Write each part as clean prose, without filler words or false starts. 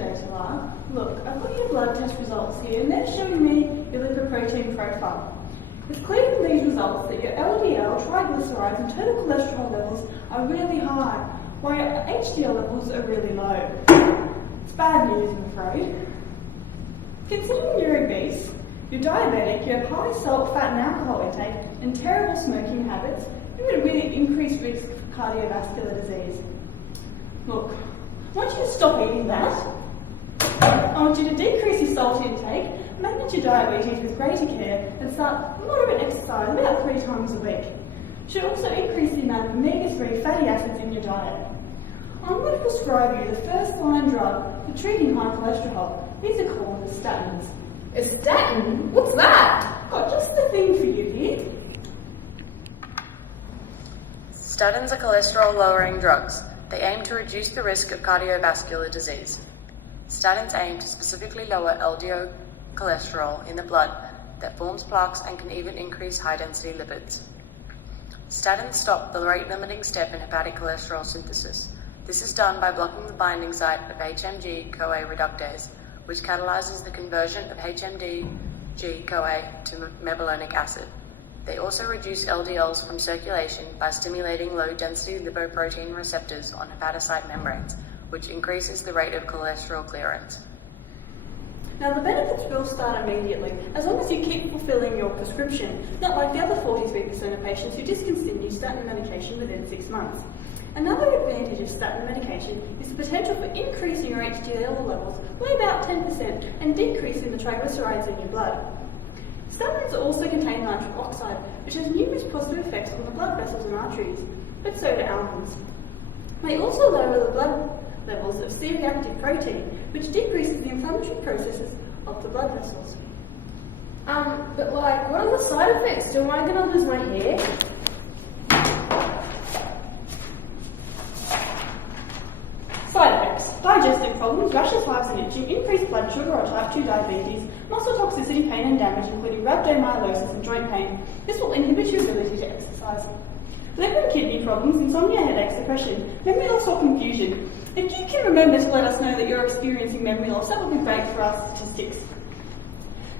today, Talar. Look, I've got your blood test results here and they're showing me your lipoprotein profile. It's clear from these results that your LDL, triglycerides and total cholesterol levels are really high, while your HDL levels are really low. It's bad news, I'm afraid. Considering you're obese, you're diabetic, you have high salt, fat and alcohol intake, and terrible smoking habits, you're at a really increased risk for cardiovascular disease. Look, I want you to stop eating that. I want you to decrease your salt intake, manage your diabetes with greater care, and start moderate exercise about 3 times a week. You should also increase the amount of omega-3 fatty acids in your diet. I'm going to prescribe you the first-line drug for treating high cholesterol. These are called the statins. A statin? What's that? Got just the thing for you here. Statins are cholesterol-lowering drugs. They aim to reduce the risk of cardiovascular disease. Statins aim to specifically lower LDL cholesterol in the blood that forms plaques and can even increase high-density lipids. Statins stop the rate-limiting step in hepatic cholesterol synthesis. This is done by blocking the binding site of HMG-CoA reductase, which catalyzes the conversion of HMG-CoA to mevalonic acid. They also reduce LDLs from circulation by stimulating low-density lipoprotein receptors on hepatocyte membranes, which increases the rate of cholesterol clearance. Now the benefits will start immediately, as long as you keep fulfilling your prescription, not like the other 43% of patients who discontinue statin medication within 6 months. Another advantage of statin medication is the potential for increasing your HDL levels by about 10% and decreasing the triglycerides in your blood. Statins also contain nitric oxide, which has numerous positive effects on the blood vessels and arteries, but so do almonds. They also lower the blood levels of C-reactive protein, which decreases the inflammatory processes of the blood vessels. But like, what are the side effects? Am I gonna lose my hair? Side effects: digestive problems, rashes, hives and itching, increased blood sugar or type 2 diabetes, muscle toxicity, pain and damage, including rhabdomyolysis and joint pain. This will inhibit your ability to exercise. Liver and kidney problems, insomnia, headaches, depression, memory loss or confusion. If you can remember to let us know that you're experiencing memory loss, that would be great for our statistics.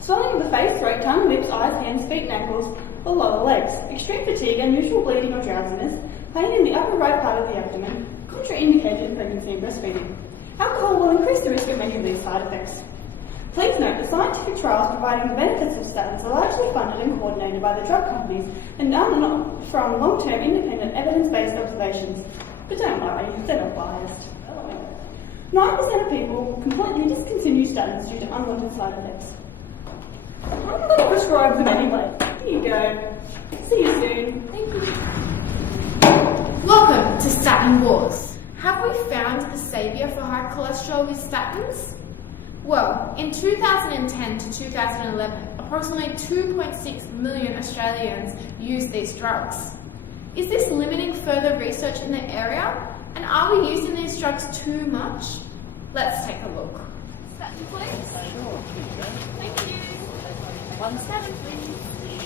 Swelling of the face, throat, tongue, lips, eyes, hands, feet and ankles, or lower legs. Extreme fatigue, unusual bleeding or drowsiness, pain in the upper right part of the abdomen, contraindicated in pregnancy and breastfeeding. Alcohol will increase the risk of many of these side effects. Please note that scientific trials providing the benefits of statins are largely funded and coordinated by the drug companies and are not from long-term independent evidence-based observations. But don't worry, they're not biased. 9% of people completely discontinue statins due to unwanted side effects. I'm going to prescribe them anyway. Here you go. See you soon. Thank you. Welcome to Statin Wars. Have we found the saviour for high cholesterol with statins? Well, in 2010 to 2011, approximately 2.6 million Australians used these drugs. Is this limiting further research in the area? And are we using these drugs too much? Let's take a look. Statin, please. Sure, Thank you. One statin, please.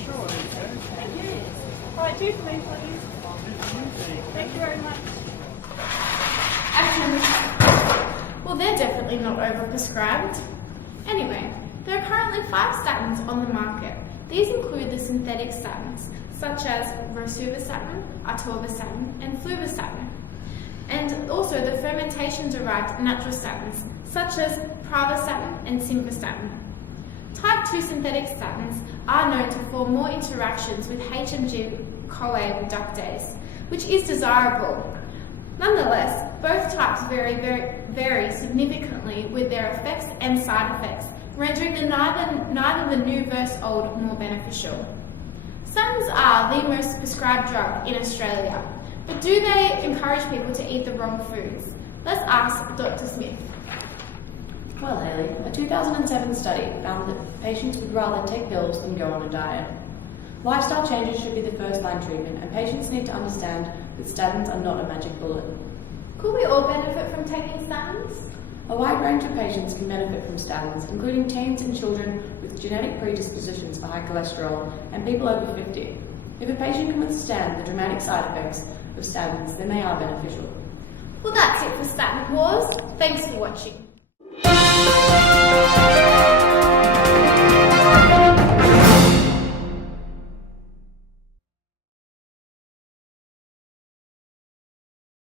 sure. Thank you. All right, 2 for me, please. Thank you very much. Well, they're definitely not overprescribed. Anyway, there are currently 5 statins on the market. These include the synthetic statins, such as rosuvastatin, atorvastatin, and fluvastatin, and also the fermentation-derived natural statins, such as pravastatin and simvastatin. Type 2 synthetic statins are known to form more interactions with HMG-CoA reductase, which is desirable. Nonetheless, both types vary significantly with their effects and side effects, rendering neither the new versus old more beneficial. Statins are the most prescribed drug in Australia, but do they encourage people to eat the wrong foods? Let's ask Dr. Smith. Well, Hayley, a 2007 study found that patients would rather take pills than go on a diet. Lifestyle changes should be the first-line treatment, and patients need to understand that statins are not a magic bullet. Could we all benefit from taking statins? A wide range of patients can benefit from statins, including teens and children with genetic predispositions for high cholesterol and people over 50. If a patient can withstand the dramatic side effects of statins, then they are beneficial. Well, that's it for Statin Wars. Thanks for watching. Thank you.